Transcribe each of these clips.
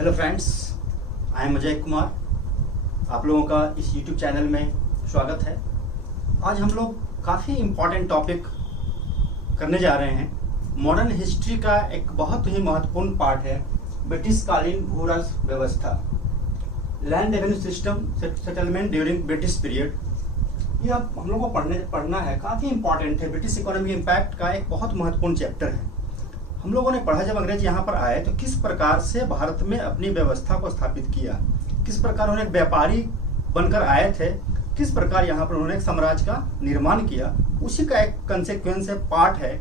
Hello friends, I am Ajay Kumar. आप लोगों का इस यूट्यूब चैनल में स्वागत है। आज हम लोग काफ़ी इम्पॉर्टेंट टॉपिक करने जा रहे हैं। मॉडर्न हिस्ट्री का एक बहुत ही महत्वपूर्ण पार्ट है ब्रिटिश कालीन भू राजस्व व्यवस्था, land revenue system settlement during British period. ये अब हम लोग को पढ़ना है, काफ़ी इंपॉर्टेंट है। ब्रिटिश इकोनॉमी इम्पैक्ट का एक बहुत महत्वपूर्ण चैप्टर है। हम लोगों ने पढ़ा जब अंग्रेज यहाँ पर आए तो किस प्रकार से भारत में अपनी व्यवस्था को स्थापित किया, किस प्रकार उन्होंने एक व्यापारी बनकर आए थे, किस प्रकार यहाँ पर उन्होंने एक साम्राज्य का निर्माण किया, उसी का एक कंसेक्वेंस है, पार्ट है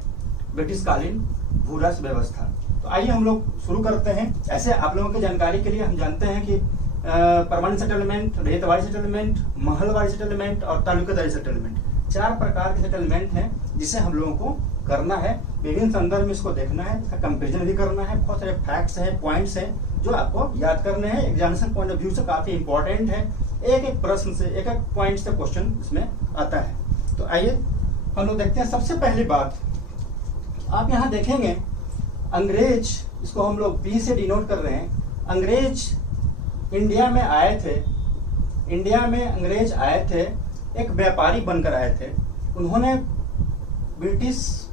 ब्रिटिश कालीन भू राजस्व व्यवस्था। तो आइए हम लोग शुरू करते हैं। ऐसे आप लोगों की जानकारी के लिए हम जानते हैं कि permanent settlement, Ryotwari settlement, Mahalwari settlement और तालुकेदारी सेटलमेंट, 4 प्रकार के सेटलमेंट हैं जिसे हम लोगों को करना है। विभिन्न संदर्भ में इसको देखना है, इसका कंपेरिजन भी करना है। बहुत सारे फैक्ट्स हैं, पॉइंट्स हैं जो आपको याद करने हैं। एग्जामिनेशन पॉइंट ऑफ व्यू से काफी इंपॉर्टेंट है। एक एक प्रश्न से, एक एक पॉइंट से क्वेश्चन इसमें आता है। तो आइए हम लोग देखते हैं। सबसे पहली बात आप यहाँ देखेंगे, अंग्रेज, इसको हम लोग बी से डिनोट कर रहे हैं। अंग्रेज इंडिया में आए थे। इंडिया में अंग्रेज आए थे, एक व्यापारी बनकर आए थे। उन्होंने ब्रिटिश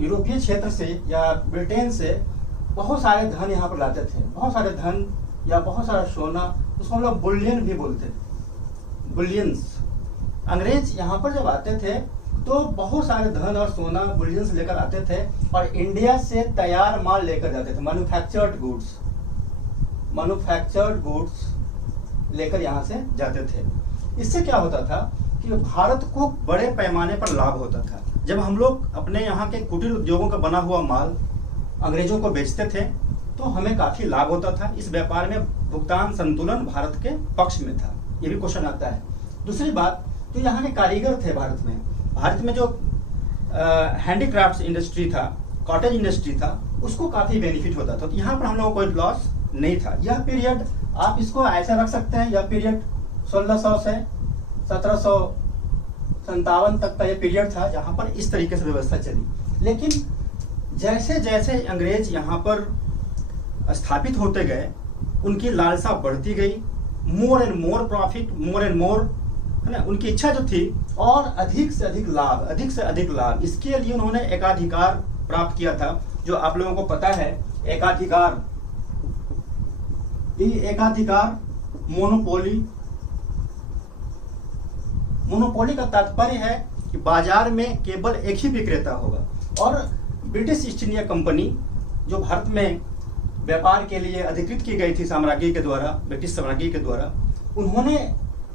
यूरोपीय क्षेत्र से या ब्रिटेन से बहुत सारे धन यहाँ पर लाते थे, बहुत सारे धन या बहुत सारा सोना, उसको हम लोग बुलियन भी बोलते थे, बुलियंस। अंग्रेज यहाँ पर जब आते थे तो बहुत सारे धन और सोना बुलियंस लेकर आते थे और इंडिया से तैयार माल लेकर जाते थे, मैन्युफैक्चर्ड गुड्स लेकर यहाँ से जाते थे। इससे क्या होता था कि भारत को बड़े पैमाने पर लाभ होता था। जब हम लोग अपने यहाँ के कुटीर उद्योगों का बना हुआ माल अंग्रेजों को बेचते थे तो हमें काफी लाभ होता था। इस व्यापार में भुगतान संतुलन भारत के पक्ष में था। ये भी क्वेश्चन आता है। दूसरी बात, तो यहाँ के कारीगर थे भारत में जो हैंडीक्राफ्ट इंडस्ट्री था, कॉटेज इंडस्ट्री था, उसको काफी बेनिफिट होता था। तो यहाँ पर हम लोगों को कोई लॉस नहीं था। यह पीरियड आप इसको ऐसा रख सकते हैं, यह पीरियड 1600 से 1757 तक का ये पीरियड था जहां पर इस तरीके से व्यवस्था चली। लेकिन जैसे जैसे अंग्रेज यहाँ पर स्थापित होते गए, उनकी लालसा बढ़ती गई। More and more profit, more and more, है ना। उनकी इच्छा जो थी और अधिक से अधिक लाभ, अधिक से अधिक लाभ, इसके लिए उन्होंने एकाधिकार प्राप्त किया था। जो आप लोगों को पता है, एकाधिकार मोनोपोली का तात्पर्य है कि बाजार में केवल एक ही विक्रेता होगा। और ब्रिटिश ईस्ट इंडिया कंपनी जो भारत में व्यापार के लिए अधिकृत की गई थी साम्राज्य के द्वारा, ब्रिटिश साम्राज्य के द्वारा, उन्होंने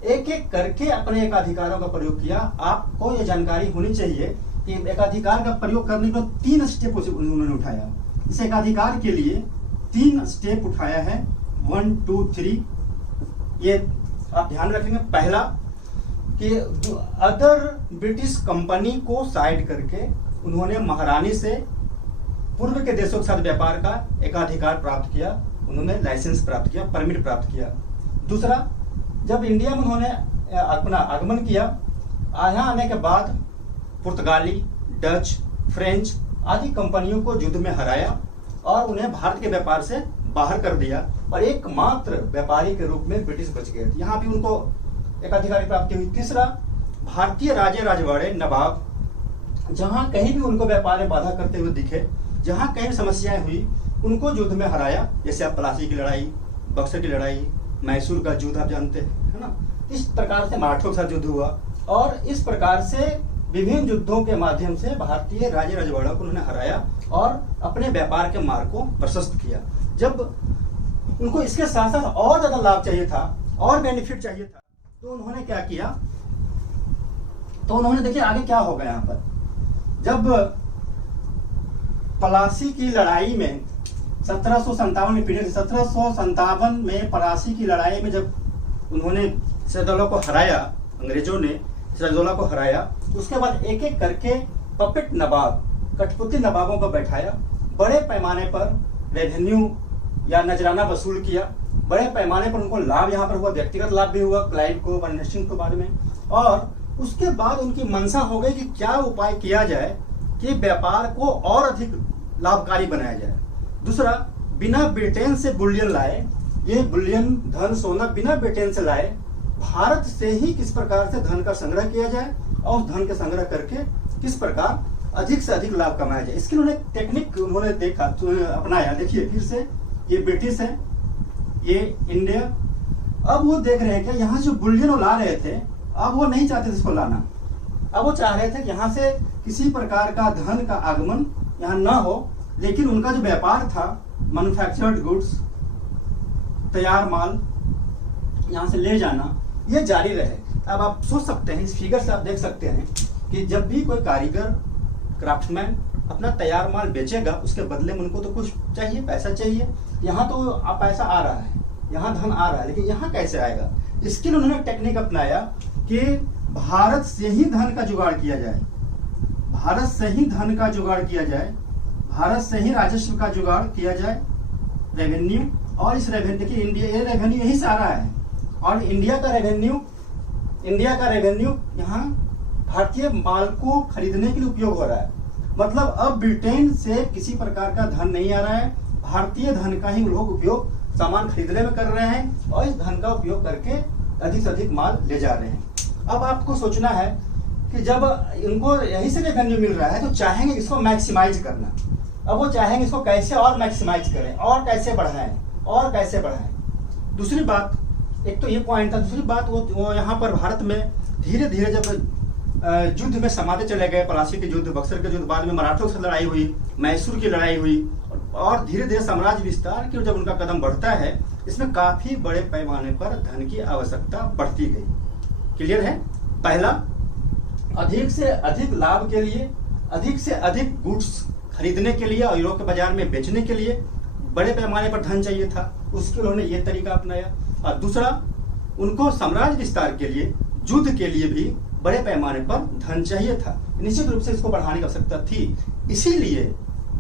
एक एक करके अपने एकाधिकारों का प्रयोग किया। आपको ये जानकारी होनी चाहिए कि एकाधिकार का प्रयोग करने को 3 स्टेप उन्होंने उठाया। इस एकाधिकार के लिए 3 स्टेप उठाया है, 1, 2, 3। ये आप ध्यान रखेंगे। पहला कि अदर ब्रिटिश कंपनी को साइड करके उन्होंने महारानी से पूर्व के देशों के साथ व्यापार का एकाधिकार प्राप्त किया, उन्होंने लाइसेंस प्राप्त किया, परमिट प्राप्त किया। दूसरा, जब इंडिया में उन्होंने अपना आगमन किया, यहाँ आने के बाद पुर्तगाली, डच, फ्रेंच आदि कंपनियों को युद्ध में हराया और उन्हें भारत के व्यापार से बाहर कर दिया और एकमात्र व्यापारी के रूप में ब्रिटिश बच गए। यहाँ भी उनको एकाधिकार प्राप्ति हुई। तीसरा, भारतीय राजे राजवाड़े नवाब जहां कहीं भी उनको व्यापार में बाधा करते हुए दिखे, जहां कहीं समस्याएं हुई, उनको युद्ध में हराया। जैसे आप प्लासी की लड़ाई, बक्सर की लड़ाई, मैसूर का युद्ध आप जानते हैं, है ना। इस प्रकार से मराठों के साथ युद्ध हुआ और इस प्रकार से विभिन्न युद्धों के माध्यम से भारतीय राजे राजवाड़ा को उन्होंने हराया और अपने व्यापार के मार्ग को प्रशस्त किया। जब उनको इसके साथ साथ और ज्यादा लाभ चाहिए था और बेनिफिट चाहिए था, तो उन्होंने क्या किया, तो उन्होंने देखिए आगे क्या होगा। यहाँ पर जब प्लासी की लड़ाई में 1757 में पीरियड, 1757 में प्लासी की लड़ाई में जब उन्होंने सिराजदौला को हराया, अंग्रेजों ने सिराजदौला को हराया, उसके बाद एक एक करके पपेट नवाब, कठपुतली नवाबों को बैठाया, बड़े पैमाने पर रेवेन्यू या नजराना वसूल किया। बड़े पैमाने पर उनको लाभ यहाँ पर हुआ, व्यक्तिगत लाभ भी हुआ क्लाइव को, वर्नेस्टिंग को बाद में। और उसके बाद उनकी मंशा हो गई कि क्या उपाय किया जाए कि व्यापार को और अधिक लाभकारी बनाया जाए। दूसरा, बिना ब्रिटेन से बुलियन लाए, ये बुलियन धन सोना बिना ब्रिटेन से लाए, भारत से ही किस प्रकार से धन का संग्रह किया जाए और धन का संग्रह करके किस प्रकार अधिक से अधिक लाभ कमाया जाए, इसके उन्होंने टेक्निक उन्होंने देखा, अपनाया। देखिए फिर से, ये ब्रिटिश है, ये इंडिया। अब वो देख रहे हैं कि यहाँ जो बुलियन वो ला रहे थे, अब वो नहीं चाहते थे इसको लाना। अब वो चाह रहे थे कि यहाँ से किसी प्रकार का धन का आगमन यहाँ ना हो, लेकिन उनका जो व्यापार था, मैन्युफैक्चर्ड गुड्स, तैयार माल यहाँ से ले जाना, ये जारी रहे। अब आप सोच सकते हैं, इस फिगर से आप देख सकते हैं कि जब भी कोई कारीगर, क्राफ्टमैन अपना तैयार माल बेचेगा, उसके बदले में उनको तो कुछ चाहिए, पैसा चाहिए। यहाँ तो पैसा आ रहा है, यहाँ धन आ रहा है, लेकिन यहाँ कैसे आएगा? इसके लिए उन्होंने टेक्निक अपनाया कि भारत से ही धन का जुगाड़ किया जाए, भारत से ही धन का जुगाड़ किया जाए, भारत से ही राजस्व का जुगाड़ किया जाए, रेवेन्यू। और इस रेवेन्यू, देखिए इंडिया, ये रेवेन्यू यही सारा है, और इंडिया का रेवेन्यू यहाँ भारतीय माल को खरीदने के लिए उपयोग हो रहा है। मतलब अब ब्रिटेन से किसी प्रकार का धन नहीं आ रहा है, भारतीय धन का ही लोग उपयोग सामान खरीदने में कर रहे हैं, और इस धन का उपयोग करके अधिक से अधिक माल ले जा रहे हैं। अब आपको सोचना है कि जब इनको यही से रेवेन्यू मिल रहा है, तो चाहेंगे इसको मैक्सिमाइज करना। अब वो चाहेंगे इसको कैसे और मैक्सिमाइज करें, और कैसे बढ़ाएं। दूसरी बात, एक तो ये पॉइंट था। दूसरी बात, वो यहाँ पर भारत में धीरे धीरे जब युद्ध में समाते चले गए, पलासी के युद्ध, बक्सर के युद्ध, बाद में मराठों से लड़ाई हुई, मैसूर की लड़ाई हुई, और धीरे धीरे साम्राज्य विस्तार की जब उनका कदम बढ़ता है, इसमें काफी बड़े पैमाने पर धन की आवश्यकता बढ़ती गई। क्लियर है? पहला, अधिक से अधिक लाभ के लिए, अधिक से अधिक गुड्स खरीदने के लिए और यूरोप के बाजार में बेचने के लिए बड़े पैमाने पर धन चाहिए था, उसके उन्होंने ये तरीका अपनाया। और दूसरा, उनको साम्राज्य विस्तार के लिए, युद्ध के लिए भी बड़े पैमाने पर धन चाहिए था। निश्चित रूप से इसको बढ़ाने की आवश्यकता थी। इसीलिए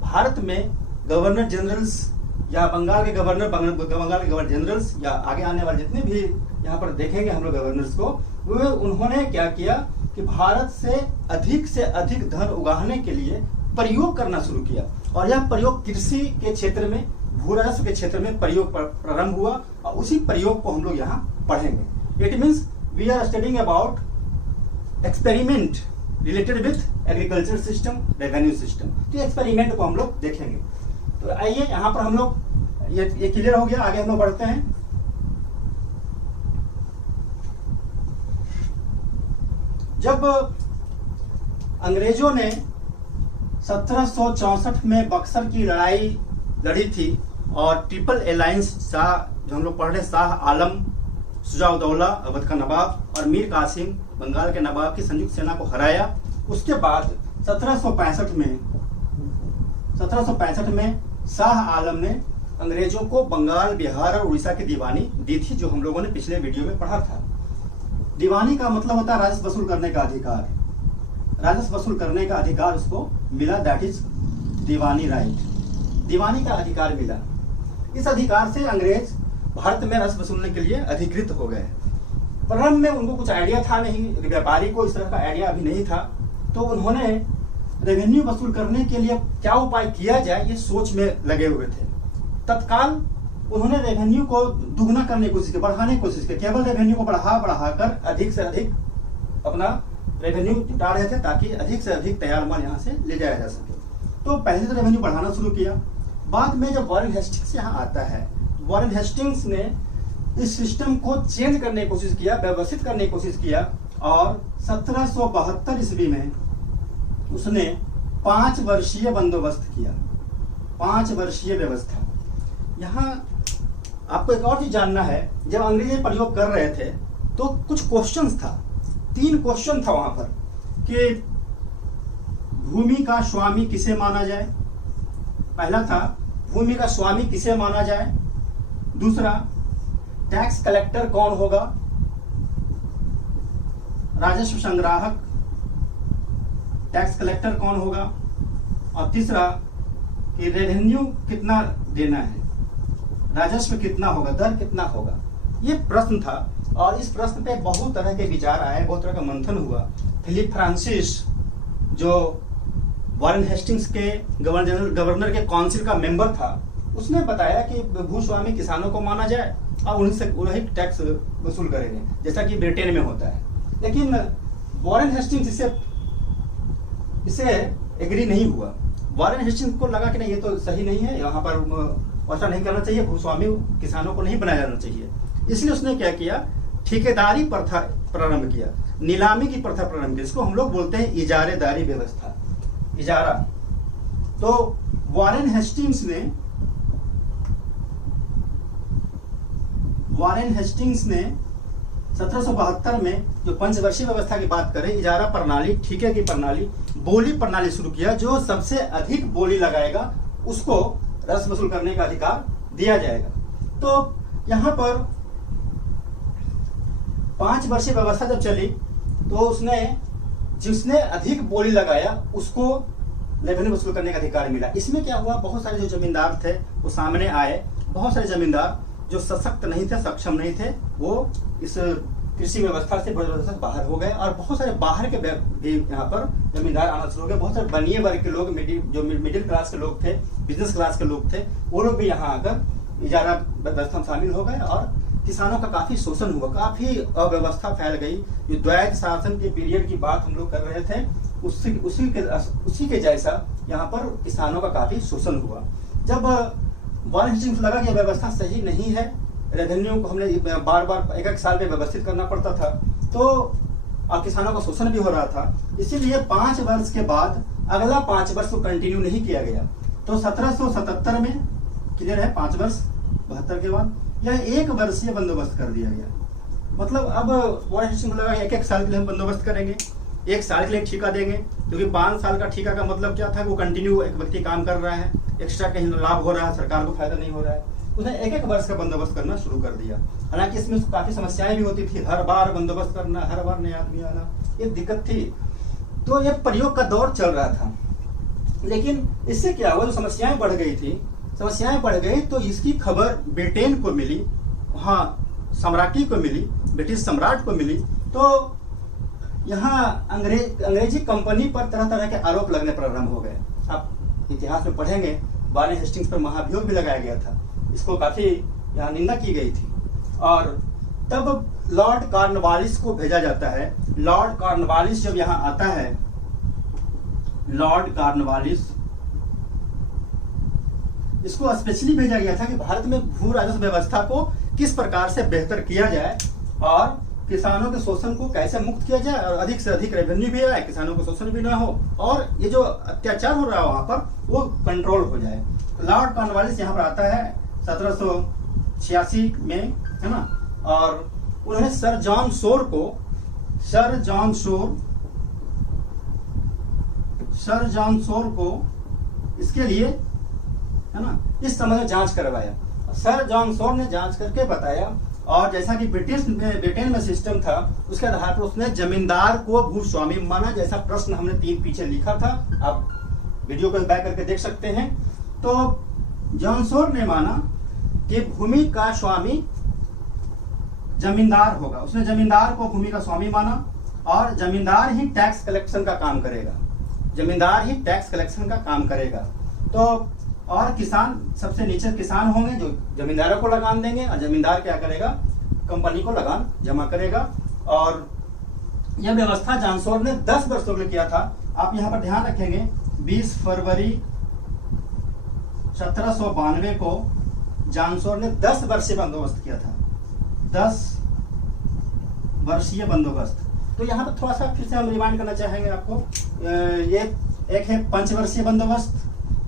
भारत में गवर्नर जनरल्स या बंगाल के गवर्नर जनरल्स या आगे आने वाले जितने भी यहाँ पर देखेंगे हम लोग गवर्नर्स को, वो उन्होंने क्या किया कि भारत से अधिक धन उगाहने के लिए प्रयोग करना शुरू किया। और यह प्रयोग कृषि के क्षेत्र में, भू राजस्व के क्षेत्र में प्रयोग प्रारंभ हुआ, और उसी प्रयोग को हम लोग यहाँ पढ़ेंगे। It means we are studying about experiment related with agriculture system, revenue system. तो एक्सपेरिमेंट को हम लोग देखेंगे। तो आइए यहाँ पर हम लोग, ये क्लियर हो गया, आगे हम लोग बढ़ते हैं। जब अंग्रेजों ने 1764 में बक्सर की लड़ाई लड़ी थी और ट्रिपल अलायंस, शाह जो हम लोग पढ़ रहे, शाह आलम, शुजा-उद-दौला अवध का नवाब और मीर कासिम बंगाल के नवाब की संयुक्त सेना को हराया। उसके बाद 1765 में शाह आलम ने अंग्रेजों को बंगाल, बिहार और उड़ीसा की दीवानी दी थी, जो हम लोगों ने पिछले वीडियो में पढ़ा था। दीवानी का मतलब होता है राजस्व वसूल करने का अधिकार। राजस्व वसूल करने का अधिकार उसको मिला, दैट इज दीवानी राइट। दीवानी का अधिकार मिला। इस अधिकार से अंग्रेज भारत में राजस्व वसूलने के लिए अधिकृत हो गए। प्रारंभ में उनको कुछ आइडिया था नहीं, व्यापारी को इस तरह का आइडिया अभी नहीं था, तो उन्होंने रेवेन्यू वसूल करने के लिए क्या उपाय किया जाए, ये सोच में लगे हुए थे। तत्काल उन्होंने रेवेन्यू को दुगना करने की कोशिश की, बढ़ाने की कोशिश की। केवल रेवेन्यू को बढ़ा कर अधिक से अधिक अपना रेवेन्यू जुटा रहे थे, ताकि अधिक से अधिक तैयार माल यहाँ से ले जाया जा सके। तो पहले तो रेवेन्यू बढ़ाना शुरू किया। बाद में जब वॉरेन हेस्टिंग्स यहाँ आता है, वॉरेन हेस्टिंग्स ने इस सिस्टम को चेंज करने की कोशिश किया, व्यवस्थित करने की कोशिश किया, और 1772 ईस्वी में उसने 5 वर्षीय बंदोबस्त किया, 5 वर्षीय व्यवस्था। यहाँ आपको एक और चीज जानना है, जब अंग्रेज प्रयोग कर रहे थे तो कुछ क्वेश्चंस था, 3 क्वेश्चन था वहां पर कि भूमि का स्वामी किसे माना जाए। पहला था भूमि का स्वामी किसे माना जाए। दूसरा, टैक्स कलेक्टर कौन होगा, राजस्व संग्राहक टैक्स कलेक्टर कौन होगा। और तीसरा कि रेवेन्यू कितना देना है, राजस्व कितना होगा, दर कितना होगा। ये प्रश्न था, और इस प्रश्न पे बहुत तरह के विचार आए, बहुत तरह का मंथन हुआ। फिलिप फ्रांसिस, जो वॉरेन हेस्टिंग्स के गवर्नर के काउंसिल का मेंबर था, उसने बताया कि भूस्वामी किसानों को माना जाए और उन्हीं से वही टैक्स वसूल करेंगे, जैसा कि ब्रिटेन में होता है। लेकिन वॉरेन हेस्टिंग्स इसे एग्री नहीं हुआ। वॉरेन हेस्टिंग्स को लगा कि नहीं, ये तो सही नहीं है, यहाँ पर ऐसा नहीं करना चाहिए, भूस्वामी किसानों को नहीं बनाया जाना चाहिए। इसलिए उसने क्या किया, ठेकेदारी प्रथा प्रारंभ किया, नीलामी की प्रथा प्रारंभ की। इसको हम लोग बोलते हैं इजारेदारी व्यवस्था, इजारा। तो वॉरेन हेस्टिंग्स ने 1772 में जो पंचवर्षीय व्यवस्था की बात करें, इजारा प्रणाली, ठीके की प्रणाली, बोली प्रणाली शुरू किया। जो सबसे अधिक बोली लगाएगा उसको रस वसूल करने का अधिकार दिया जाएगा। तो यहाँ पर 5 वर्षीय व्यवस्था जब चली तो जिसने अधिक बोली लगाया उसको रेवेन्यू वसूल करने का अधिकार मिला। इसमें क्या हुआ, बहुत सारे जो जमींदार थे वो सामने आए। बहुत सारे जमींदार जो सशक्त नहीं थे, सक्षम नहीं थे, वो इस कृषि व्यवस्था से बाहर हो गए और बहुत सारे बाहर के भी यहाँ पर जमींदार आना शुरू हो गए। बहुत सारे बनिए वर्ग के लोग, जो मिडिल क्लास के लोग थे, बिजनेस क्लास के लोग थे, वो लोग भी यहाँ आकर इजारा व्यवस्था में शामिल हो गए और किसानों का काफी शोषण हुआ, काफी अव्यवस्था फैल गई। जो द्वैत शासन के पीरियड की बात हम लोग कर रहे थे, उसी के जैसा यहाँ पर किसानों का काफी शोषण हुआ। जब वॉरेन हेस्टिंग्स लगा कि व्यवस्था सही नहीं है, रेवेन्यू को हमने बार बार एक साल में व्यवस्थित करना पड़ता था, तो और किसानों का शोषण भी हो रहा था, इसीलिए 5 वर्ष के बाद अगला 5 वर्ष को कंटिन्यू नहीं किया गया। तो 1777 में क्लियर है, 5 वर्ष 72 के बाद यह 1 वर्षीय बंदोबस्त कर दिया गया। मतलब अब वॉरेन हेस्टिंग्स लगा 1-1 साल के लिए हम बंदोबस्त करेंगे, 1 साल के लिए ठेका देंगे, क्योंकि 5 साल का ठेका का मतलब क्या था, वो कंटिन्यू एक व्यक्ति काम कर रहा है, एक्स्ट्रा कहीं लाभ हो रहा है, सरकार को फायदा नहीं हो रहा है। उसने 1-1 वर्ष का बंदोबस्त करना शुरू कर दिया। हालांकि इसमें काफी समस्याएं भी होती थी, हर बार बंदोबस्त करना, हर बार नया आदमी आना, ये दिक्कत थी। तो ये प्रयोग का दौर चल रहा था। लेकिन इससे क्या हुआ, जो समस्याएं बढ़ गई तो इसकी खबर ब्रिटेन को मिली, वहाँ सम्राटी को मिली, ब्रिटिश सम्राट को मिली। तो यहाँ अंग्रेजी कंपनी पर तरह तरह के आरोप लगने प्रारंभ हो गए। आप इतिहास में पढ़ेंगे, वॉरेन हेस्टिंग्स पर महाभियोग भी लगाया गया था, इसको काफी यहाँ निंदा की गई थी। और तब लॉर्ड कॉर्नवालिस को भेजा जाता है। लॉर्ड कॉर्नवालिस जब यहाँ आता है, लॉर्ड कॉर्नवालिस, इसको स्पेशली भेजा गया था कि भारत में भू राजस्व व्यवस्था को किस प्रकार से बेहतर किया जाए और किसानों के शोषण को कैसे मुक्त किया जाए और अधिक से अधिक रेवेन्यू भी आए, किसानों को शोषण भी ना हो और ये जो अत्याचार हो रहा है वहां पर वो कंट्रोल हो जाए। लॉर्ड कॉर्नवालिस यहाँ पर आता है 1786 में, है ना, और उन्होंने सर जॉन शोर को इसके लिए, है ना, इस संबंध में जांच करवाया। सर जॉन शोर ने जांच करके बताया, और जैसा कि ब्रिटेन में सिस्टम था, उसके आधार पर उसने जमींदार को भूस्वामी माना, जैसा प्रश्न हमने 3 पीछे लिखा था, आप वीडियो को बैक करके देख सकते हैं। तो जॉन शोर ने माना कि भूमि का स्वामी जमींदार होगा। उसने जमींदार को भूमि का स्वामी माना और जमींदार ही टैक्स कलेक्शन का काम करेगा। तो और किसान, सबसे नीचे किसान होंगे जो जमींदारों को लगान देंगे और जमींदार क्या करेगा, कंपनी को लगान जमा करेगा। और यह व्यवस्था जॉन शोर ने 10 वर्षों के लिए किया था। आप यहाँ पर ध्यान रखेंगे, 20 फरवरी 1792 को जॉन शोर ने 10 वर्षीय बंदोबस्त किया था, 10 वर्षीय बंदोबस्त। तो यहाँ पर थोड़ा सा फिर से हम रिमाइंड करना चाहेंगे आपको। ये एक है 5 वर्षीय बंदोबस्त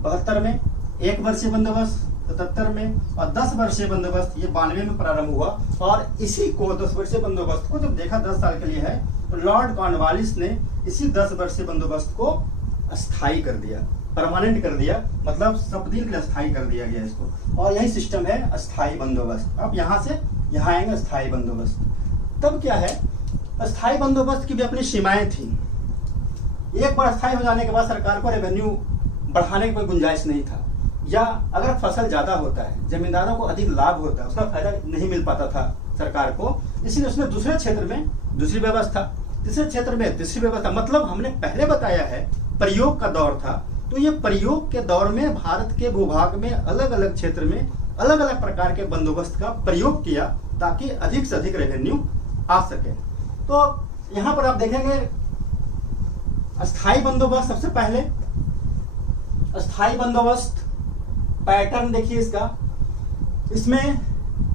72 में, 1 वर्षीय बंदोबस्त 77 में और 10 वर्षीय बंदोबस्त ये 92 में प्रारंभ हुआ। और इसी को 10 वर्षीय बंदोबस्त को जब देखा 10 साल के लिए है, तो लॉर्ड कॉर्नवालिस ने इसी 10 वर्षीय बंदोबस्त को अस्थायी कर दिया, परमानेंट कर दिया, मतलब सब दिन के लिए अस्थायी कर दिया गया इसको। और यही सिस्टम है अस्थायी बंदोबस्त। अब यहाँ से यहाँ आएंगे अस्थायी बंदोबस्त। तब क्या है, अस्थायी बंदोबस्त की भी अपनी सीमाएं थी। एक बार अस्थायी हो जाने के बाद सरकार को रेवेन्यू बढ़ाने की कोई गुंजाइश नहीं था, या अगर फसल ज्यादा होता है, जमींदारों को अधिक लाभ होता है, उसका फायदा नहीं मिल पाता था सरकार को, इसलिए उसने दूसरे क्षेत्र में दूसरी व्यवस्था, तीसरे क्षेत्र में तीसरी व्यवस्था। मतलब हमने पहले बताया है प्रयोग का दौर था, तो ये प्रयोग के दौर में भारत के भूभाग में अलग अलग क्षेत्र में अलग अलग प्रकार के बंदोबस्त का प्रयोग किया ताकि अधिक से अधिक रेवेन्यू आ सके। तो यहाँ पर आप देखेंगे अस्थाई बंदोबस्त। सबसे पहले अस्थाई बंदोबस्त पैटर्न देखिए इसका। इसमें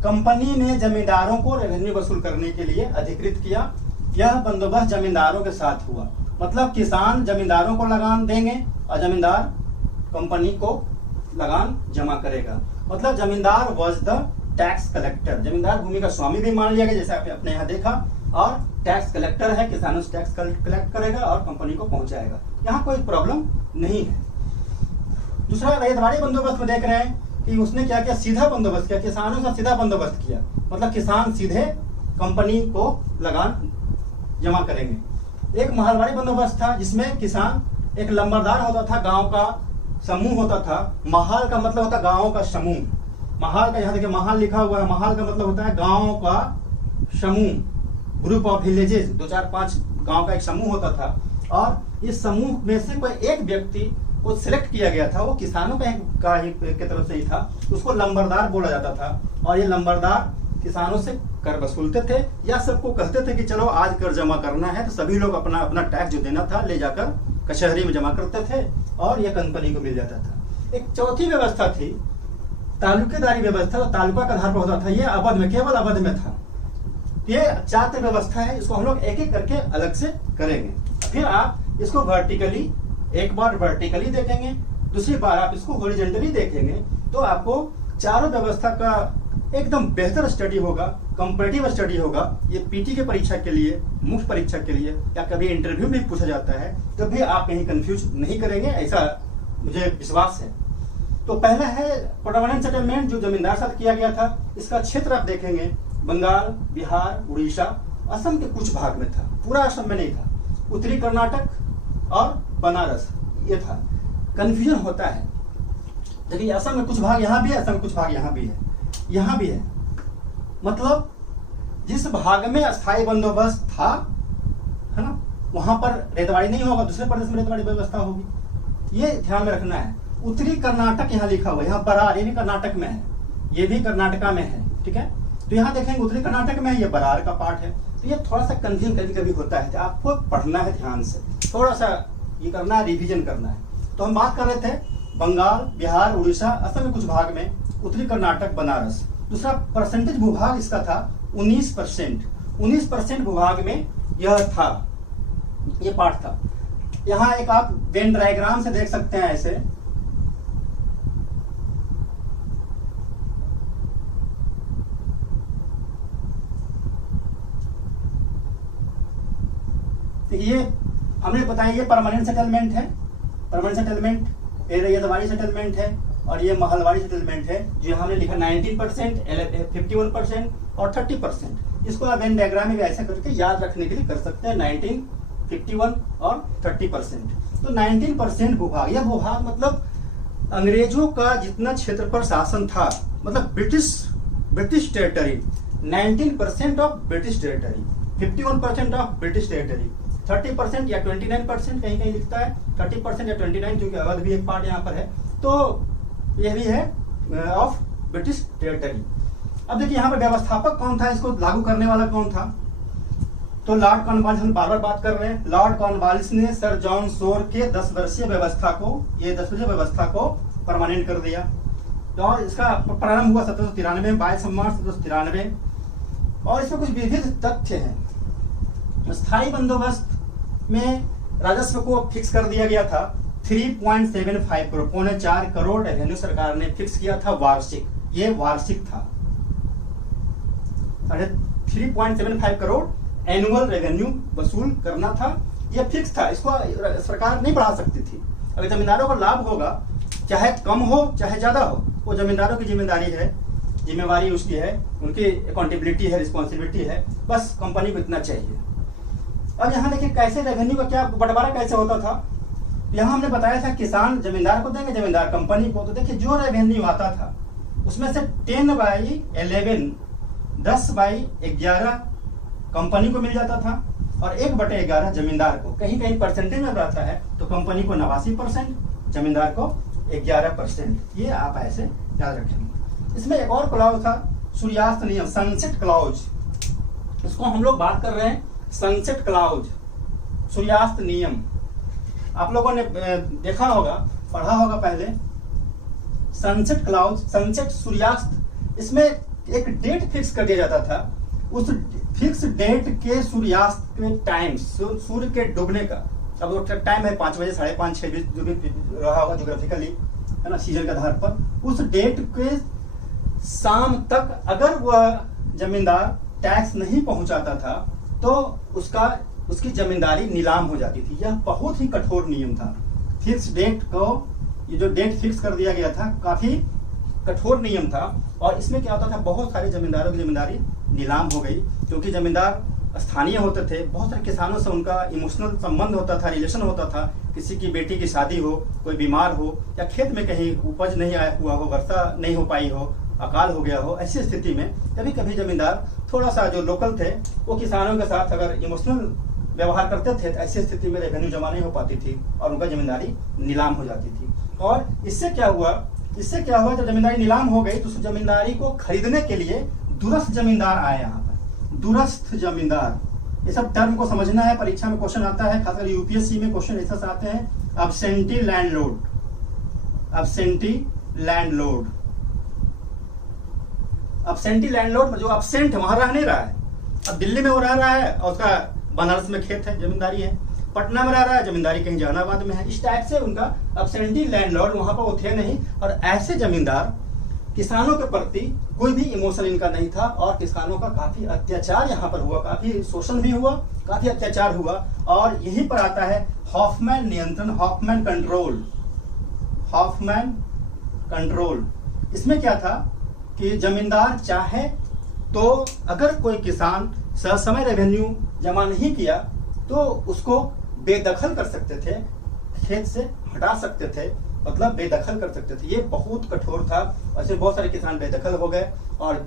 कंपनी ने जमींदारों को रेवेन्यू वसूल करने के लिए अधिकृत किया। यह बंदोबस्त जमींदारों के साथ हुआ, मतलब किसान जमींदारों को लगान देंगे और जमींदार कंपनी को लगान जमा करेगा। मतलब जमींदार वॉज द टैक्स कलेक्टर। जमींदार भूमि का स्वामी भी मान लिया गया, जैसे आपने अपने यहाँ देखा, और टैक्स कलेक्टर है, किसानों से टैक्स कलेक्ट करेगा और कंपनी को पहुंचाएगा। यहाँ कोई प्रॉब्लम नहीं है। दूसरा रैयतवाड़ी बंदोबस्त में देख रहे हैं कि उसने क्या किया, सीधा बंदोबस्त किया, किसानों का सीधा बंदोबस्त किया। मतलब किसान सीधे कंपनी को लगान जमा करेंगे। एक महलवाड़ी बंदोबस्त था जिसमें किसान, एक लंबरदार होता था, गांव का समूह होता था। महल का मतलब होता है गांव का समूह। महल का यहाँ देखिए महल लिखा हुआ है, महल का मतलब होता है गांव का समूह, ग्रुप ऑफ विलेजेस। 2 4 5 गांव का एक समूह होता था और इस समूह में से कोई एक व्यक्ति को सिलेक्ट किया गया था, वो किसानों का ही की तरफ से ही था, उसको लंबरदार बोला जाता था। और ये लंबरदार किसानों से कर वसूलते थे या सबको कहते थे कि चलो आज कर जमा करना है, तो सभी लोग अपना अपना टैक्स जो देना था ले जाकर कचहरी में जमा करते थे और यह कंपनी को मिल जाता था। एक चौथी व्यवस्था थी तालुकेदारी व्यवस्था, तो तालुका का आधार पर होता था। ये अवध में, केवल अवध में था। ये चार्ट व्यवस्था है, इसको हम लोग एक एक करके अलग से करेंगे। फिर आप इसको वर्टिकली, एक बार वर्टिकली देखेंगे, दूसरी बार आप इसको हॉरिजॉन्टली देखेंगे, तो आपको चारों व्यवस्था का एकदम बेहतर स्टडी होगा, कंपैरेटिव स्टडी होगा। ये पीटी के परीक्षा के लिए, मुख्य परीक्षा के लिए या कभी इंटरव्यू में पूछा जाता है, तब भी आप कहीं कंफ्यूज नहीं करेंगे, ऐसा मुझे विश्वास है। तो पहला है परमानेंट सेटलमेंट जो जमींदार साथ किया गया था। इसका क्षेत्र आप देखेंगे बंगाल, बिहार, उड़ीसा, असम के कुछ भाग में था, पूरा असम में नहीं था। उत्तरी कर्नाटक और बनारस ये था। कंफ्यूजन होता है, देखिए असम में कुछ भाग यहाँ भी है, असम में कुछ भाग यहाँ भी है, यहाँ भी है। मतलब जिस भाग में अस्थायी बंदोबस्त था, है ना, वहां पर रेतवाड़ी नहीं होगा, दूसरे प्रदेश में रेतवाड़ी व्यवस्था होगी, ये ध्यान में रखना है। उत्तरी कर्नाटक यहाँ लिखा हुआ है, यहाँ बरार, ये भी कर्नाटक में है, ये भी कर्नाटका में है, ठीक है। तो यहाँ देखेंगे उत्तरी कर्नाटक में है, ये बरार का पार्ट है। तो ये थोड़ा सा कंफ्यूजन कभी कभी होता है, आपको पढ़ना है ध्यान से, थोड़ा सा ये करना है, रिविजन करना है। तो हम बात कर रहे थे बंगाल, बिहार, उड़ीसा, असम में कुछ भाग में, उत्तरी कर्नाटक, बनारस। दूसरा परसेंटेज भूभाग इसका था 19%। 19% भूभाग में यह था, ये पार्ट था। यहाँ एक आप वेन डायग्राम से देख सकते हैं ऐसे, ये हमने बताया ये परमानेंट सेटलमेंट है, परमानेंट सेटलमेंट, रैयतवाड़ी सेटलमेंट है और ये महलवाड़ी सेटलमेंट है, जो हमने लिखा 19%, 51% और 30%। इसको आप वेन डायग्राम में भी ऐसा करके याद रखने के लिए कर सकते हैं, 19, 51 और 30%। तो 19% भूभाग, यह भूभाग मतलब अंग्रेजों का जितना क्षेत्र पर शासन था, मतलब British territory, 19% of British territory, 51% of British territory, 30% या 29%, कहीं कहीं लिखता है 30% या 29, क्योंकि अवध भी एक पार्ट यहाँ पर है। तो यह भी है ऑफ ब्रिटिश टेरिटरी। अब देखिए यहाँ पर व्यवस्थापक कौन था, इसको लागू करने वाला कौन था, तो लॉर्ड कॉर्नवालिस, हम बार बार बात कर रहे हैं। लॉर्ड कॉर्नवालिस ने सर जॉन शोर के 10 वर्षीय व्यवस्था को, ये 10 वर्षीय व्यवस्था को परमानेंट कर दिया। और इसका प्रारंभ हुआ 1793 में, 22 मार्च 1793। और इसमें कुछ विविध तथ्य हैं। स्थायी बंदोबस्त में राजस्व को फिक्स कर दिया गया था 3.75 करोड़, 4.25 करोड़ रेवेन्यू सरकार ने फिक्स किया था वार्षिक, ये वार्षिक था। 3.75 करोड़ एनुअल रेवेन्यू वसूल करना था, यह फिक्स था, इसको सरकार नहीं बढ़ा सकती थी। अगर जमींदारों को लाभ होगा, चाहे कम हो चाहे ज्यादा हो, वो जमींदारों की जिम्मेदारी है, जिम्मेवारी उसकी है, उनकी अकाउंटेबिलिटी है, रिस्पॉन्सिबिलिटी है, बस कंपनी को इतना चाहिए। अब यहाँ देखिए कैसे रेवेन्यू का क्या बंटवारा कैसे होता था। यहाँ हमने बताया था किसान जमींदार को देंगे, जमींदार कंपनी को। तो देखिए जो रेवेन्यू आता था उसमें से 10/11, 10/11 कंपनी को मिल जाता था और 1/11 जमींदार को। कहीं कहीं परसेंटेज में रहता है तो कंपनी को 89%, जमींदार को 11%। ये आप ऐसे याद रखेंगे। इसमें एक और क्लॉज था, सूर्यास्त नियम, सनसेट क्लॉज। इसको हम लोग बात कर रहे हैं सनसेट क्लॉज, सूर्यास्त नियम। आप लोगों ने देखा होगा, पढ़ा होगा पहले। सनसेट क्लॉज, सनसेट सूर्यास्त, इसमें एक डेट फिक्स कर दिया जाता था। उस फिक्स डेट के सूर्यास्त के टाइम, सूर्य के डूबने का, अब वो टाइम है 5 बजे, 5:30, 6 बजे, जो भी रहा होगा जोग्राफिकली, है ना, सीजन के आधार पर, उस डेट के शाम तक अगर वह जमींदार टैक्स नहीं पहुंचाता था तो उसकी जमींदारी नीलाम हो जाती थी। यह बहुत ही कठोर नियम था। फिक्स डेट को, ये जो डेट फिक्स कर दिया गया था, काफी कठोर नियम था। और इसमें क्या होता था, बहुत सारे जमींदारों की जमींदारी नीलाम हो गई, क्योंकि जमींदार स्थानीय होते थे। बहुत सारे किसानों से उनका इमोशनल संबंध होता था, रिलेशन होता था। किसी की बेटी की शादी हो, कोई बीमार हो, या खेत में कहीं उपज नहीं आया हुआ हो, वर्षा नहीं हो पाई हो, अकाल हो गया हो, ऐसी स्थिति में कभी कभी जमींदार थोड़ा सा, जो लोकल थे, वो किसानों के साथ अगर इमोशनल व्यवहार करते थे तो ऐसी स्थिति में रेवेन्यू जमा नहीं हो पाती थी और उनका जमींदारी नीलाम हो जाती थी। और इससे क्या हुआ, जब जमींदारी नीलाम हो गई तो उस जमींदारी को खरीदने के लिए दूरस्थ जमींदार आए। यहाँ पर दूरस्थ जमींदार, ये सब टर्म को समझना है, परीक्षा में क्वेश्चन आता है, खासकर यूपीएससी में क्वेश्चन ऐसा आते हैं। Absentee landlord, absentee landlord, absentee landlord जो अब्सेंट है, वहां रह नहीं रहा है। अब दिल्ली में वो रह रहा है और उसका बनारस में खेत है, जमींदारी है, पटना में रह रहा है, जमींदारी कहीं जहानाबाद में है। इस टाइप से उनका अब्सेंटी लैंडलॉर्ड, वहां पर वो थे नहीं। और ऐसे जमींदार, किसानों के प्रति कोई भी इमोशन इनका नहीं था और किसानों का काफी अत्याचार यहाँ पर हुआ, काफी शोषण भी हुआ, काफी अत्याचार हुआ। और यहीं पर आता है हॉफमैन नियंत्रण, हॉफमैन कंट्रोल, हॉफमैन कंट्रोल। इसमें क्या था कि जमींदार चाहे तो अगर कोई किसान ससमय रेवेन्यू जमा नहीं किया तो उसको बेदखल कर सकते थे, खेत से हटा सकते थे, मतलब बेदखल कर सकते थे। ये बहुत कठोर था। ऐसे बहुत सारे किसान बेदखल हो गए और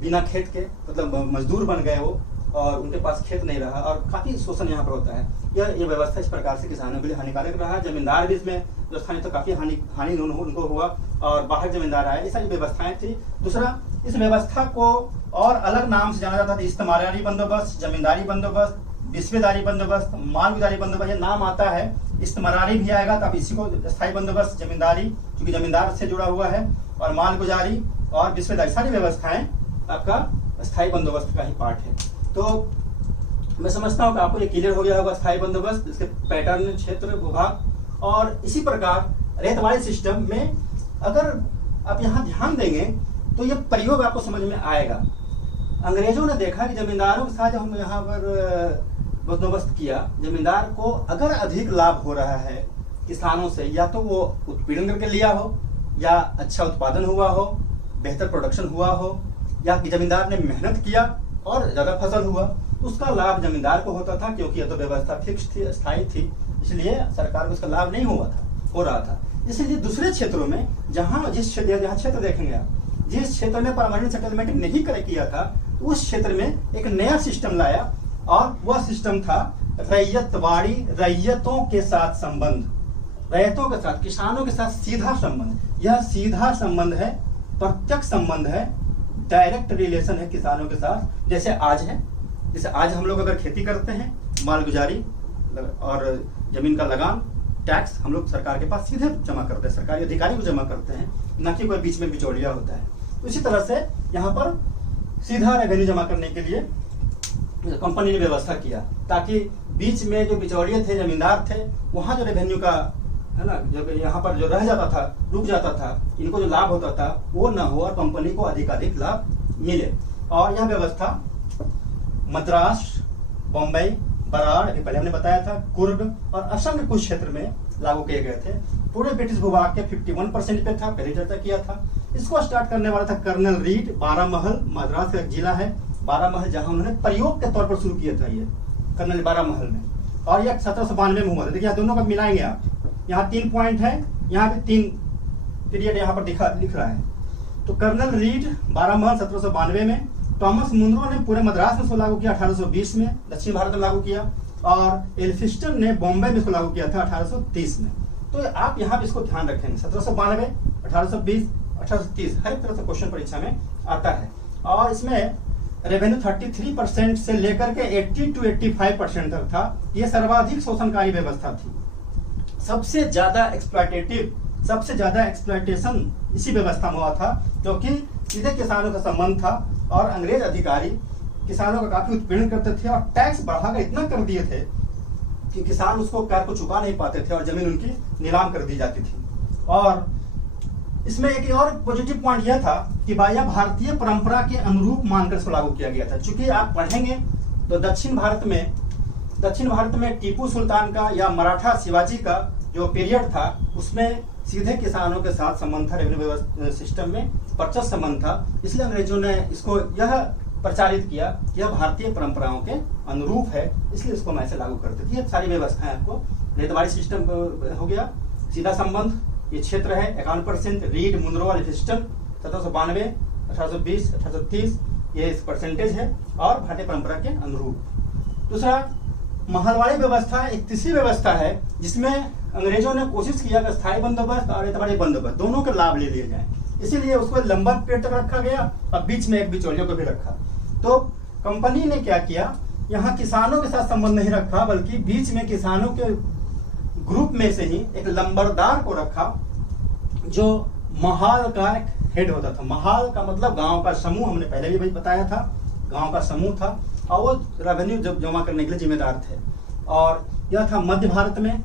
बिना खेत के, मतलब मजदूर बन गए वो, और उनके पास खेत नहीं रहा और काफी शोषण यहाँ पर होता है। ये व्यवस्था इस प्रकार से किसानों के लिए हानिकारक रहा। जमींदार भी इसमें जो स्थानीय तो काफी हानि उनको हुआ और बाहर जमींदार आए, ये सारी व्यवस्थाएं थी। दूसरा, इस व्यवस्था को और अलग नाम से जाना जाता था, इस्तेमारी बंदोबस्त, जमींदारी बंदोबस्त, विस्वेदारी बंदोबस्त, मालगुजारी बंदोबस्त। ये नाम आता है, इस्तेमारी भी आएगा तो आप इसी को स्थायी बंदोबस्त, जमींदारी क्योंकि जमींदार से जुड़ा हुआ है, और मालगुजारी और विस्वेदारी, सारी व्यवस्थाएं आपका स्थायी बंदोबस्त का ही पार्ट है। तो मैं समझता हूँ कि आपको ये क्लियर हो गया होगा स्थायी बंदोबस्त, इसके पैटर्न, क्षेत्र, भूभाग। और इसी प्रकार रेतवाड़ी सिस्टम में अगर आप यहाँ ध्यान देंगे तो ये प्रयोग आपको समझ में आएगा। अंग्रेजों ने देखा कि जमींदारों के साथ जब हम यहाँ पर बंदोबस्त किया, जमींदार को अगर अधिक लाभ हो रहा है किसानों से, या तो वो उत्पीड़न करके लिया हो, या अच्छा उत्पादन हुआ हो, बेहतर प्रोडक्शन हुआ हो, या कि जमींदार ने मेहनत किया और ज्यादा फसल हुआ, तो उसका लाभ जमींदार को होता था, क्योंकि यह तो व्यवस्था फिक्स थी, स्थायी थी, इसलिए सरकार को उसका लाभ नहीं हो रहा था। इसलिए दूसरे क्षेत्रों में जहाँ क्षेत्र देखेंगे आप, जिस क्षेत्र में परमानेंट सेटलमेंट नहीं किया था, उस क्षेत्र में एक नया सिस्टम लाया, और वह सिस्टम था रैयतवाड़ी, रैयतों के साथ संबंध, रैयतों के साथ, किसानों के साथ सीधा संबंध। यह सीधा संबंध है, प्रत्यक्ष संबंध है, डायरेक्ट रिलेशन है किसानों के साथ। जैसे आज हम लोग अगर खेती करते हैं, मालगुजारी और जमीन का लगान, टैक्स हम लोग सरकार के पास सीधे जमा करते हैं, सरकारी अधिकारी को जमा करते हैं, न कि कोई बीच में बिचौलिया होता है। उसी तरह से यहाँ पर सीधा रेवेन्यू जमा करने के लिए कंपनी ने व्यवस्था किया, ताकि बीच में जो बिचौलिए थे, जमींदार थे, वहां जो रेवेन्यू का, है ना, जो यहाँ पर जो रह जाता था, रुक जाता था, इनको जो लाभ होता था वो न हो और कंपनी को अधिकाधिक लाभ मिले। और यह व्यवस्था मद्रास, बम्बई, बराड़, अभी पहले हमने बताया था, कुर्ग और असम के कुछ क्षेत्र में लागू किए गए थे। पूरे ब्रिटिश भूभाग के 51% पे था, पहले चर्चा किया था। इसको स्टार्ट करने वाला था कर्नल रीड, बारामहल, मद्रास का एक जिला है बारामहल, जहां उन्होंने प्रयोग के तौर पर शुरू किया था ये कर्नल बारामहल में, और यह 1792 में हुआ था। देखिए दोनों का मिलाएंगे आप, यहाँ 3 पॉइंट है, यहाँ पे 3 पीरियड यहाँ पर लिख रहा है। तो कर्नल रीड, बारामहल 1792 में, टॉमस मुनरो ने पूरे मद्रास में लागू किया 1820 में, दक्षिण भारत में लागू किया, और एल्फिंस्टन ने बॉम्बे में इसको लागू किया था 1830 में। तो आप यहाँ पे इसको ध्यान रखेंगे 1792, 1820, 1830 हर एक तरह से क्वेश्चन परीक्षा में आता है। और इसमें रेवेन्यू 33% से लेकर के 80 to 85% तक था। ये सर्वाधिक शोषणकारी व्यवस्था थी। सबसे ज्यादा एक्सप्लॉयटेटिव, सबसे ज्यादा एक्सप्लॉयटेशन इसी व्यवस्था में हुआ था, क्योंकि सीधे किसानों का संबंध था और अंग्रेज अधिकारी किसानों का काफी उत्पीड़न करते थे और टैक्स बढ़ाकर इतना कर दिए थे कि किसान उसको कर को चुका नहीं पाते थे और जमीन उनकी नीलाम कर दी जाती थी। और इसमें एक और पॉजिटिव पॉइंट यह था कि यह भारतीय परंपरा के अनुरूप मानकर इसको लागू किया गया था। चूंकि आप पढ़ेंगे तो दक्षिण भारत में टीपू सुल्तान का या मराठा शिवाजी का जो पीरियड था उसमें सीधे किसानों के साथ संबंध था, रेवेन्यू सिस्टम में परचेस संबंध था। इसलिए अंग्रेजों ने इसको यह प्रचारित किया कि यह भारतीय परंपराओं के अनुरूप है, इसलिए इसको हम ऐसे लागू करते थे। ये सारी व्यवस्थाएं आपको रेतवाड़ी सिस्टम हो गया, सीधा संबंध, ये क्षेत्र है 51%, रीड मुनरो एल्फिंस्टन 1792, 1820, 1830 ये इस परसेंटेज है और भारतीय परंपरा के अनुरूप। दूसरा महलवाड़ी व्यवस्था एक तीसरी व्यवस्था है जिसमें अंग्रेजों ने कोशिश किया कि स्थायी बंदोबस्त और रेतवाड़ी बंदोबस्त दोनों के लाभ ले लिए जाए, इसीलिए उसको लंबा पीरियड तक रखा गया और बीच में एक बिचौलियों को भी रखा। तो कंपनी ने क्या किया, यहाँ किसानों के साथ संबंध नहीं रखा बल्कि बीच में किसानों के ग्रुप में से ही एक लंबरदार को रखा जो महाल का एक हेड होता था। महाल का मतलब गांव का समूह, हमने पहले भी बताया था, गांव का समूह था और वो रेवेन्यू जमा करने के लिए जिम्मेदार थे। और यह था मध्य भारत में,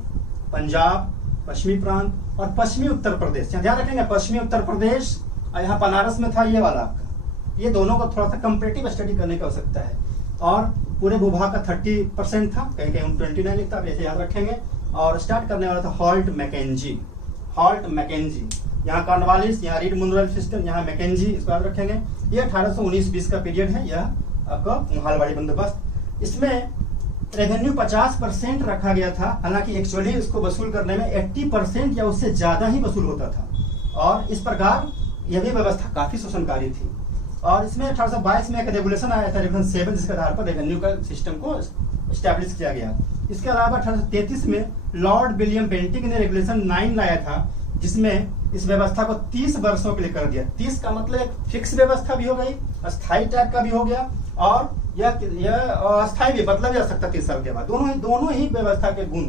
पंजाब, पश्चिमी प्रांत और पश्चिमी उत्तर प्रदेश। ध्यान रखेंगे पश्चिमी उत्तर प्रदेश और यहाँ बनारस में था ये वाला आपका। ये दोनों का थोड़ा सा कंपेरेटिव स्टडी करने की आवश्यकता है। और पूरे भूभाग का 30% था, कहीं कहीं 29 लिखता है, ऐसे याद रखेंगे। और स्टार्ट करने वाला था हॉल्ट मैकेंजी, यहाँ कॉर्नवालिस, यहाँ रीड मुनरो एल्फिंस्टन, यहाँ मैकेंजी, इसको याद रखेंगे। ये 1819-20 का पीरियड है, यह आपका महलवाड़ी बंदोबस्त। इसमें रेवेन्यू 50% रखा गया था, हालांकि एक्चुअली इसको वसूल करने में 80% या उससे ज्यादा ही वसूल होता था। और इस प्रकार यह भी व्यवस्था काफी शोषणकारी थी। और इसमें 1822 में एक रेगुलेशन आया था, रेगुलेशन 7, जिसके आधार पर रेवेन्यू का सिस्टम को एस्टैब्लिश किया गया। इसके अलावा 1833 में लॉर्ड विलियम बेंटिक ने रेगुलेशन 9 लाया था, जिसमें इस व्यवस्था को 30 वर्षों के लिए कर दिया। 30 का मतलब एक फिक्स व्यवस्था भी हो गई, अस्थायी टाइप का भी हो गया, और यह अस्थायी भी बदला जा सकता 30 साल के बाद। दोनों ही व्यवस्था के गुण,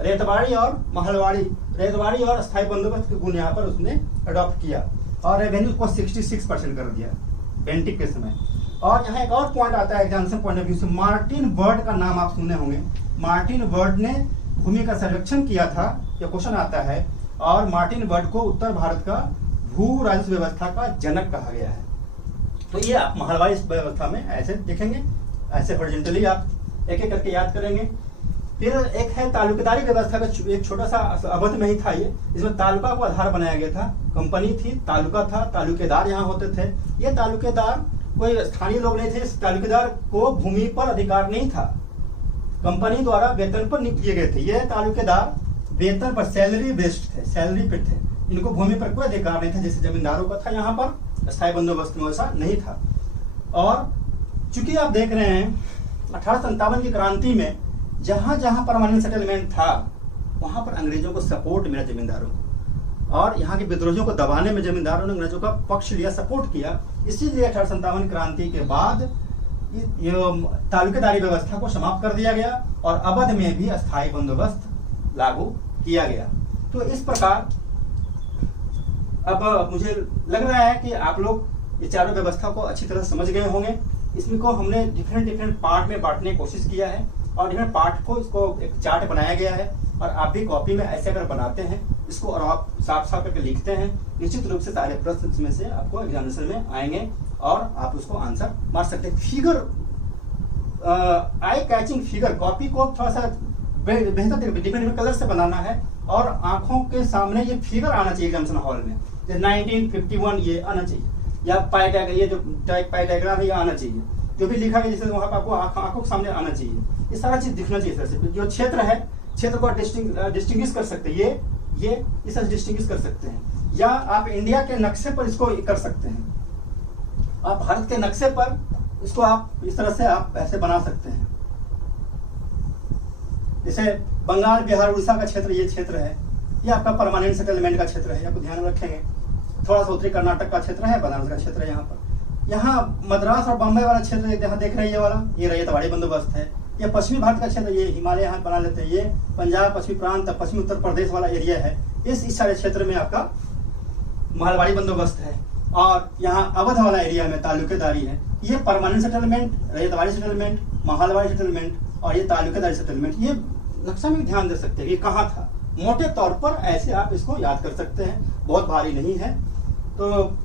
रेतवाड़ी और महलवाड़ी, रेतवाड़ी और अस्थायी बंदोबस्त के गुण यहाँ पर उसने अडॉप्ट किया और रेवेन्यू को 66% कर दिया बेंटिक के समय। और यहाँ एक और पॉइंट आता है एग्जामिनेशन पॉइंट ऑफ व्यू से, मार्टिन बर्ड का नाम आप सुने होंगे। मार्टिन बर्ड ने भूमि का सर्वेक्षण किया था, यह क्वेश्चन आता है। और मार्टिन बर्ड को उत्तर भारत का भू राजस्व व्यवस्था का जनक कहा गया है। तो ये आप महलवाड़ी व्यवस्था में ऐसे देखेंगे, ऐसे हॉरिजॉन्टली आप एक एक करके याद करेंगे। फिर एक है तालुकेदारी व्यवस्था का, एक छोटा सा अवध में ही था ये, इसमें तालुका को आधार बनाया गया था। कंपनी थी, तालुका था, तालुकेदार यहाँ होते थे। ये तालुकेदार कोई स्थानीय लोग नहीं थे, इस तालुकेदार को भूमि पर अधिकार नहीं था, कंपनी द्वारा वेतन पर नियुक्त किए गए थे। ये तालुकेदार वेतन पर सैलरी बेस्ड थे, सैलरी पे थे, इनको भूमि पर कोई अधिकार नहीं था जैसे जमींदारों का था। यहाँ पर स्थायी बंदोबस्त में ऐसा नहीं था। और चूंकि आप देख रहे हैं 1857 की क्रांति में जहां जहां परमानेंट सेटलमेंट था वहां पर अंग्रेजों को सपोर्ट मिला जमींदारों को, और यहाँ के विद्रोहियों को दबाने में जमींदारों ने अंग्रेजों का पक्ष लिया, सपोर्ट किया। इसीलिए 1857 क्रांति के बाद ये तालुकेदारी व्यवस्था को समाप्त कर दिया गया और अवध में भी अस्थायी बंदोबस्त लागू किया गया। तो इस प्रकार अब मुझे लग रहा है कि आप लोग ये चारों व्यवस्था को अच्छी तरह समझ गए होंगे। इसमें को हमने डिफरेंट पार्ट में बांटने की कोशिश किया है और डिफरेंट पार्ट को इसको एक चार्ट बनाया गया है। और आप भी कॉपी में ऐसे अगर बनाते हैं इसको और आप साफ साफ करके लिखते हैं, निश्चित रूप से सारे प्रश्न इसमें से आपको एग्जामिनेशन में आएंगे और आप उसको आंसर मार सकते हैं। Figure, eye catching figure, copy को थोड़ा सा बेहतर डिफरेंट कलर से बनाना है और आंखों के सामने ये फिगर आना चाहिए एग्जामिनेशन हॉल में। 1951 ये आना चाहिए, या पाई डायग्राम, ये जो पाई डायग्राम है ये आना चाहिए, जो भी लिखा गया जैसे वहां पर आपको आंखों के सामने आना चाहिए। ये सारा चीज दिखना चाहिए इस तरह से। जो क्षेत्र है, क्षेत्र को डिस्टिंग्विश कर सकते हैं, ये इस तरह डिस्टिंग्विश कर सकते हैं, या आप इंडिया के नक्शे पर इसको कर सकते हैं। आप भारत के नक्शे पर इसको आप इस तरह से आप ऐसे बना सकते हैं। जैसे बंगाल, बिहार, उड़ीसा का क्षेत्र, ये क्षेत्र है, ये आपका परमानेंट सेटलमेंट का क्षेत्र है, आपको ध्यान में रखेंगे। थोड़ा सा उत्तरी कर्नाटक का क्षेत्र है, बनारस का क्षेत्र है यहाँ पर। यहाँ मद्रास और बम्बई वाला क्षेत्र जहाँ देख रहे हैं, ये वाला, ये रैयतवाड़ी बंदोबस्त है। ये पश्चिमी भारत का क्षेत्र, ये हिमालय यहाँ बना लेते हैं, ये पंजाब, पश्चिमी प्रांत, पश्चिमी उत्तर प्रदेश वाला एरिया है। इस सारे क्षेत्र में आपका मालवाड़ी बंदोबस्त है। और यहाँ अवध वाला एरिया में तालुकेदारी है। ये permanent settlement, Ryotwari settlement, Mahalwari settlement और ये तालुकेदारी सेटलमेंट, ये नक्शा में भी ध्यान दे सकते हैं कि कहाँ था। मोटे तौर पर ऐसे आप इसको याद कर सकते हैं, बहुत भारी नहीं है। तो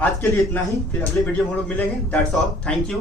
आज के लिए इतना ही, फिर अगले वीडियो में हम लोग मिलेंगे। That's all, thank you.